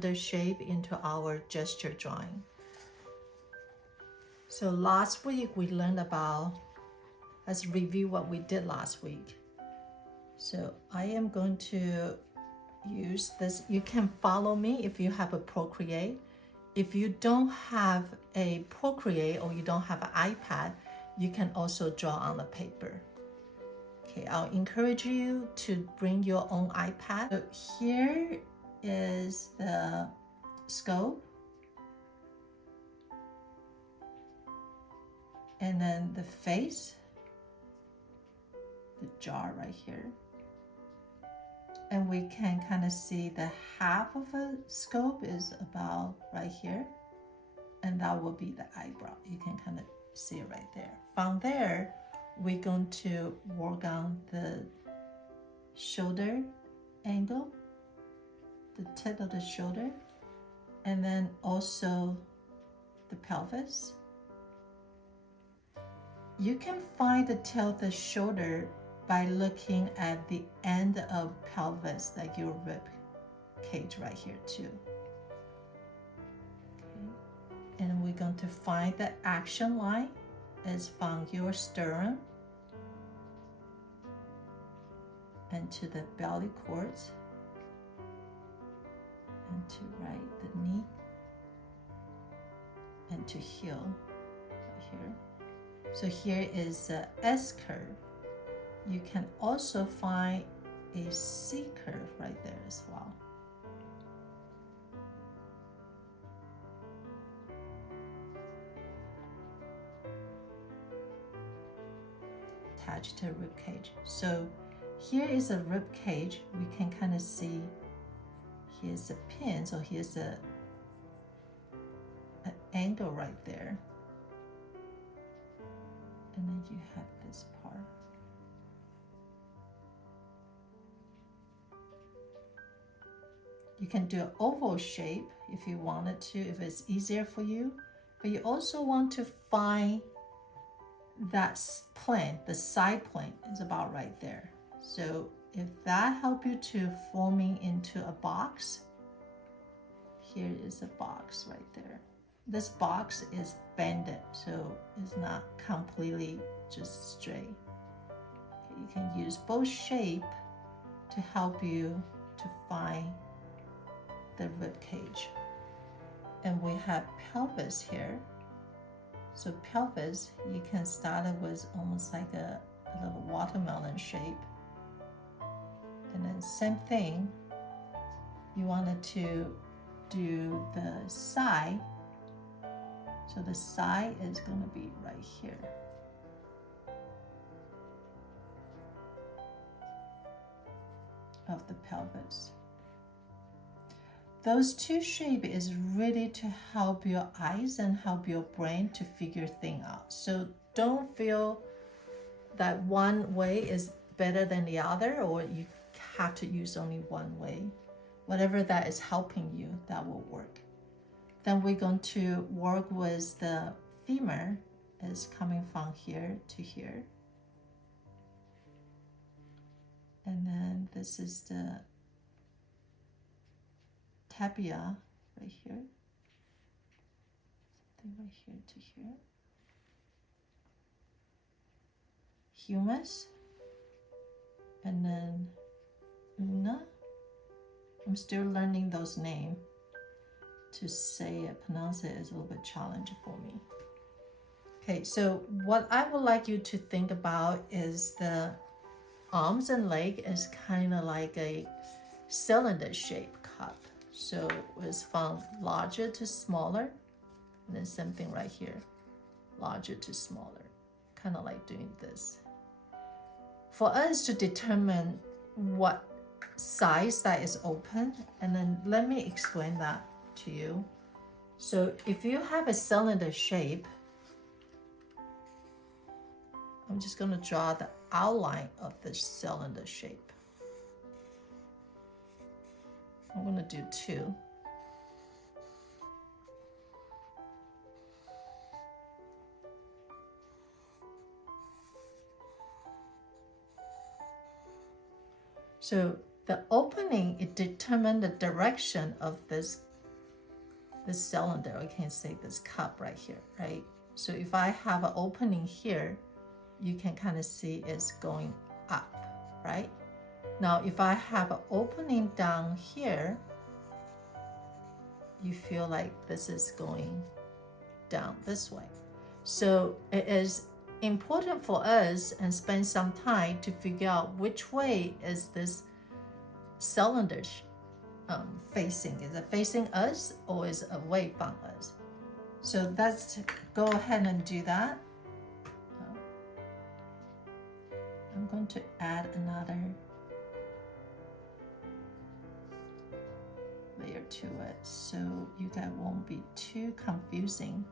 the shape into our gesture drawing. So last week we learned about, let's review what we did last week. So I am going to use this. You can follow me if you have a Procreate. If you don't have a Procreate or you don't have an iPad, you can also draw on the paper. Okay, I'll encourage you to bring your own iPad. So here is the scope. And then the face, the jaw right here. And we can kind of see the half of a scope is about right here. And that will be the eyebrow. You can kind of see it right there. From there, we're going to work on the shoulder angle, the tip of the shoulder, and then also the pelvis. You can find the tail of the shoulder by looking at the end of pelvis, like your rib cage right here too. Okay. And we're going to find the action line is from your sternum and to the belly cords and to right the knee and to heel right here. So here is a S curve. You can also find a C curve right there as well. Attached to rib cage. So here is a rib cage. We can kind of see here's a pin, so here's an angle right there. And then you have this part. You can do an oval shape if you wanted to, if it's easier for you. But you also want to find that plane, the side plane is about right there. So if that helps you to forming into a box, here is a box right there. This box is bended, so it's not completely just straight. Okay, you can use both shape to help you to find the rib cage. And we have pelvis here. So pelvis, you can start it with almost like a little watermelon shape. And then same thing, you wanted to do the side. So the side is going to be right here. Of the pelvis. Those two shapes is really to help your eyes and help your brain to figure things out. So don't feel that one way is better than the other, or you have to use only one way. Whatever that is helping you, that will work. Then we're going to work with the femur is coming from here to here. And then this is the tibia right here. Something right here to here. Humerus. And then ulna. I'm still learning those names. To say it, pronounce it is a little bit challenging for me. Okay, so what I would like you to think about is the arms and leg is kind of like a cylinder shaped cup. So it's from larger to smaller, and then same thing right here, larger to smaller, kind of like doing this. For us to determine what size that is open, and then let me explain that to you. So if you have a cylinder shape, I'm just going to draw the outline of the cylinder shape. I'm going to do two. So the opening, it determines the direction of this this cylinder, I can say this cup right here, right? So if I have an opening here, you can kind of see it's going up, right? Now, if I have an opening down here, you feel like this is going down this way. So it is important for us and spend some time to figure out which way is this cylinder facing. Is it facing us or is it away from us? So let's go ahead and do that. I'm going to add another layer to it so you guys won't be too confusing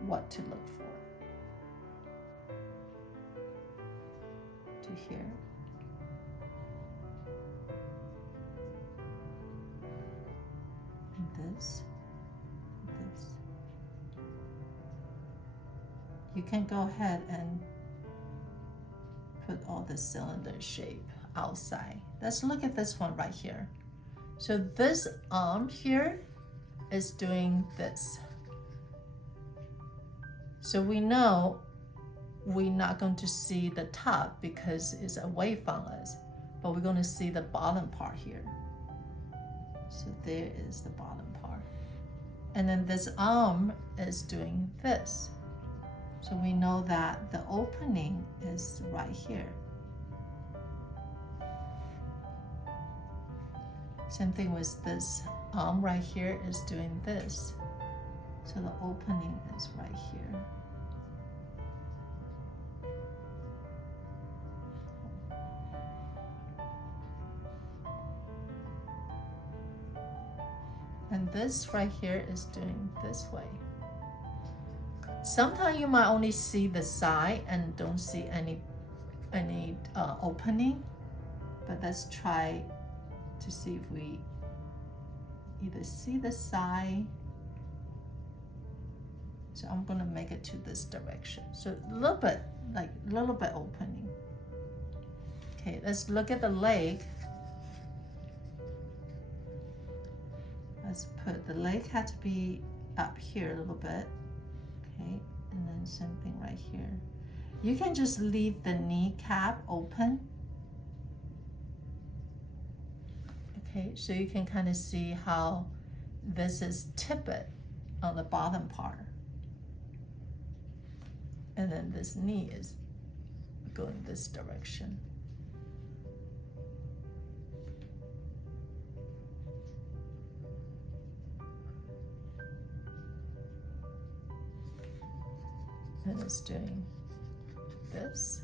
what to look for. To here. And this. You can go ahead and put all the cylinder shape outside. Let's look at this one right here. So this arm here is doing this. So we know we're not going to see the top because it's away from us, but we're going to see the bottom part here. So there is the bottom part. And then this arm is doing this. So we know that the opening is right here. Same thing with this arm right here is doing this. So the opening is right here. And this right here is doing this way. Sometimes you might only see the side and don't see any opening, but let's try to see if we either see the side. So I'm gonna make it to this direction. So a little bit opening. Okay, let's look at the leg. Let's put the leg had to be up here a little bit. Okay, and then something right here. You can just leave the kneecap open. Okay, so you can kind of see how this is tippet on the bottom part. And then this knee is going this direction. And it's doing this.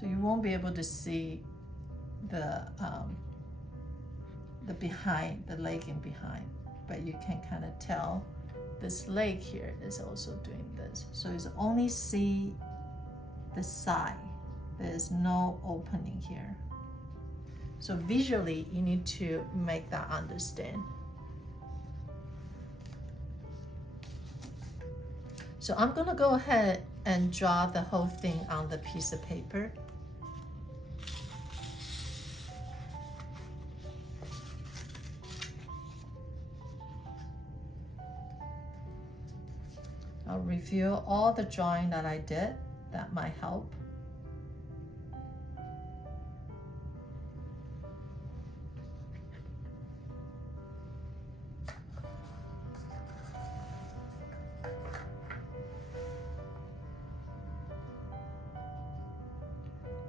So you won't be able to see the behind, the leg in behind, but you can kind of tell this leg here is also doing this. So it's only see the side. There's no opening here. So visually, you need to make that understand. So I'm gonna go ahead and draw the whole thing on the piece of paper. I'll review all the drawing that I did. That might help.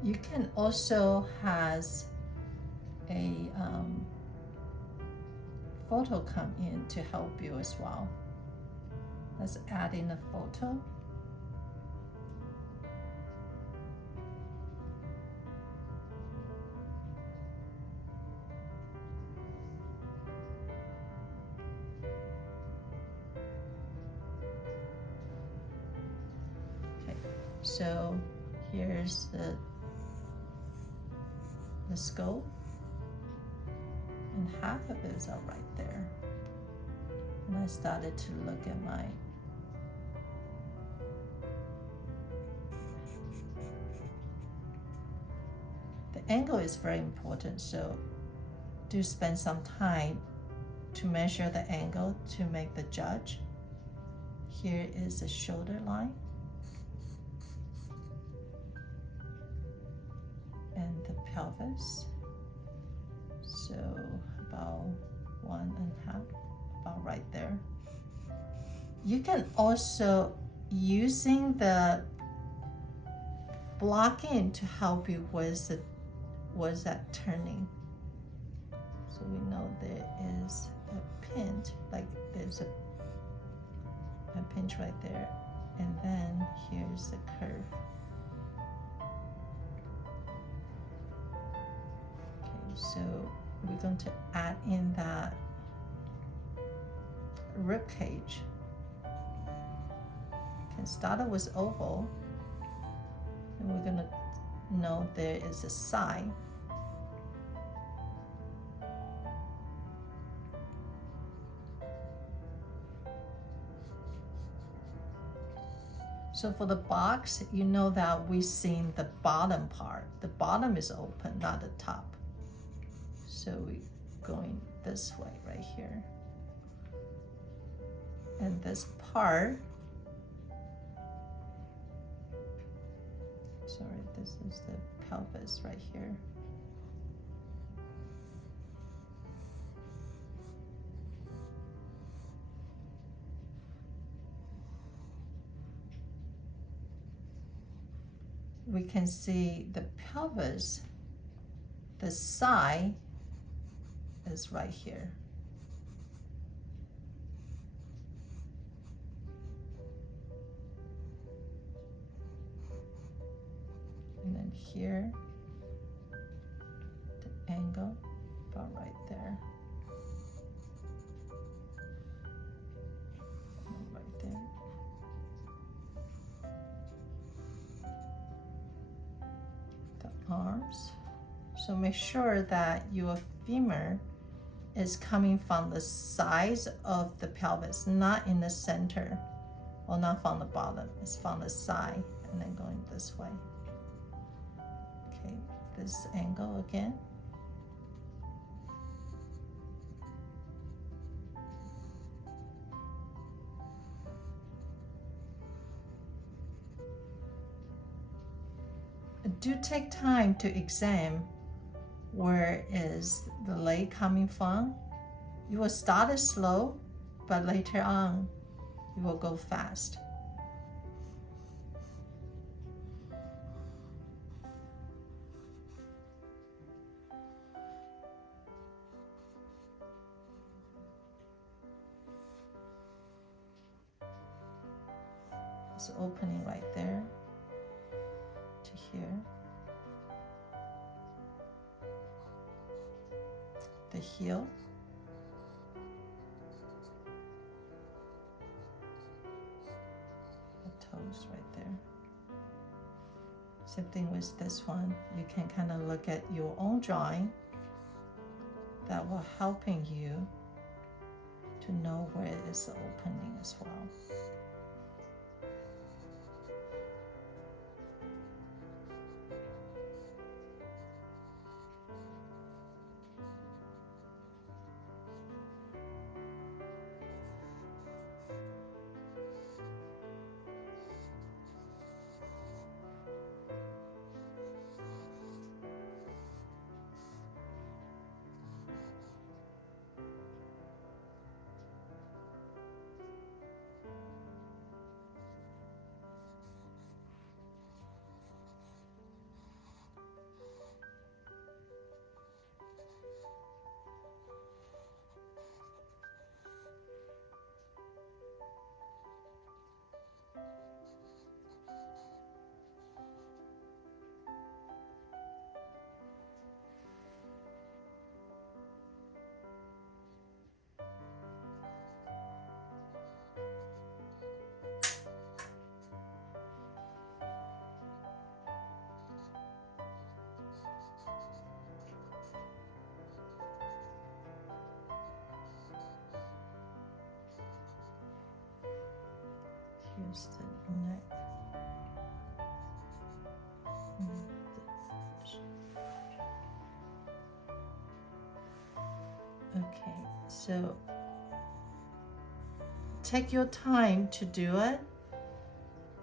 You can also has a photo come in to help you as well. Let's add in a photo. Okay, so here's the skull, and half of it is right there. And I started to look at my angle is very important, so do spend some time to measure the angle to make the judge. Here is the shoulder line and the pelvis. So about 1.5, about right there. You can also using the blocking to help you with that turning. So we know there is a pinch, like there's a pinch right there, and then here's the curve. Okay, so we're going to add in that rib cage. Can start it with oval, and we're gonna know there is a side. So for the box, you know that we've seen the bottom part. The bottom is open, not the top. So we're going this way right here. And this part, sorry, this is the pelvis right here. We can see the pelvis, the side is right here. And then here, the angle, about right there. Right there. The arms. So make sure that your femur is coming from the sides of the pelvis, not in the center, or not from the bottom. It's from the side, and then going this way. Okay, this angle again. Do take time to examine where is the leg coming from. You will start it slow, but later on, you will go fast. It's opening right there to here. The heel. The toes right there. Same thing with this one. You can kind of look at your own drawing. That will helping you to know where is the opening as well. Here's the neck. Okay, so take your time to do it.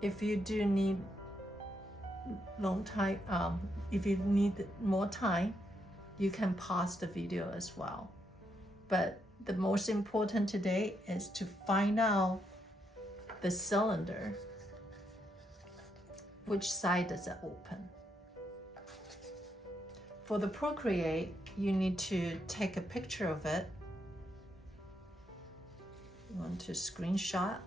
If you do need long time, if you need more time, you can pause the video as well. But the most important today is to find out the cylinder. Which side does it open? For the Procreate, you need to take a picture of it. You want to screenshot.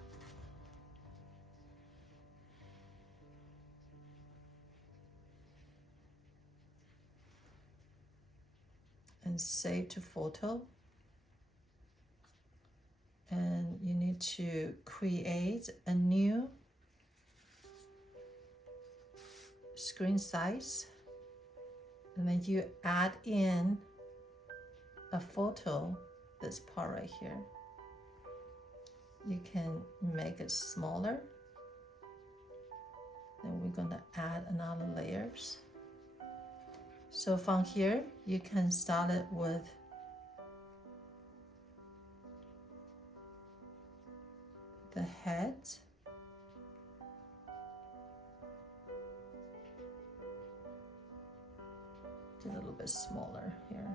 And save to photo. And you need to create a new screen size. And then you add in a photo, this part right here. You can make it smaller. Then we're gonna add another layers. So from here, you can start it with the head. A little bit smaller here.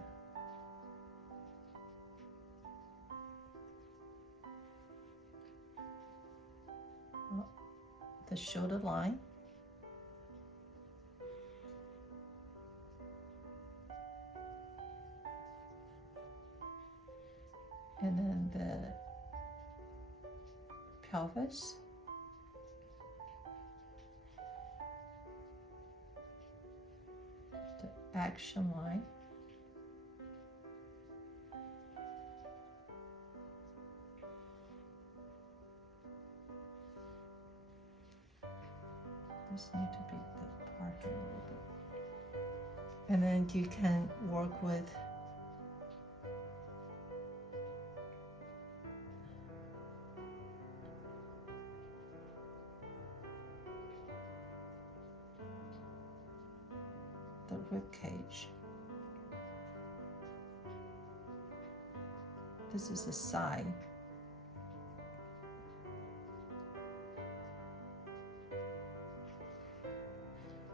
The shoulder line. And then the pelvis. The action line. This need to be the part here a little bit. And then you can work with the rib cage. This is the side.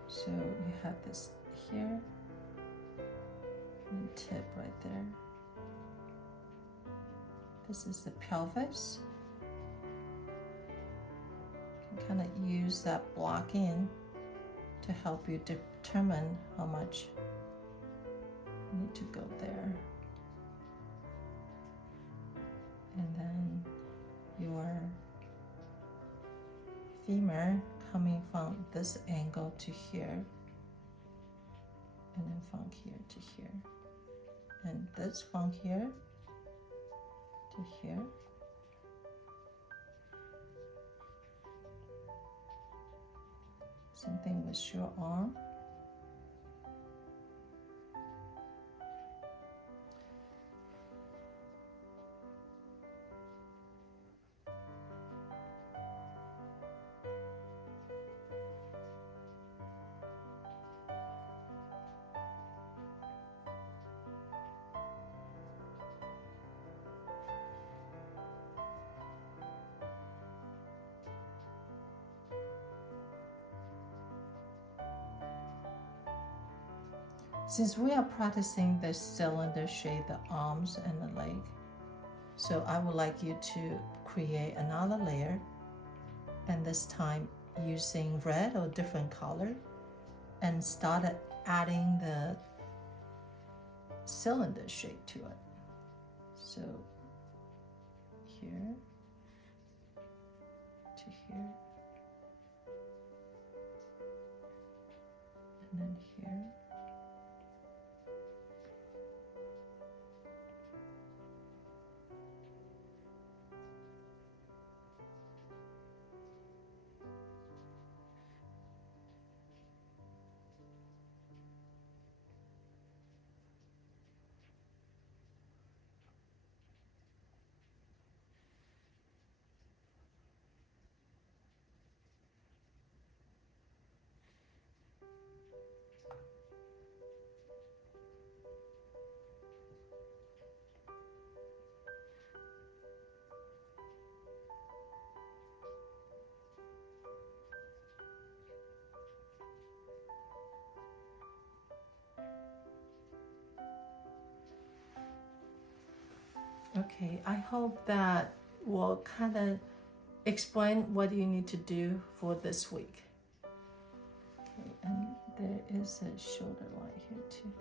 So you have this here and tip right there. This is the pelvis. You can kind of use that block in to help you determine how much you need to go there. And then your femur coming from this angle to here, and then from here to here, and this from here to here. Same thing with your arm. Since we are practicing the cylinder shape, the arms and the leg, so I would like you to create another layer, and this time using red or different color, and start adding the cylinder shape to it. So here to here, and then here. Okay, I hope that will kind of explain what you need to do for this week. Okay, and there is a shoulder line here too.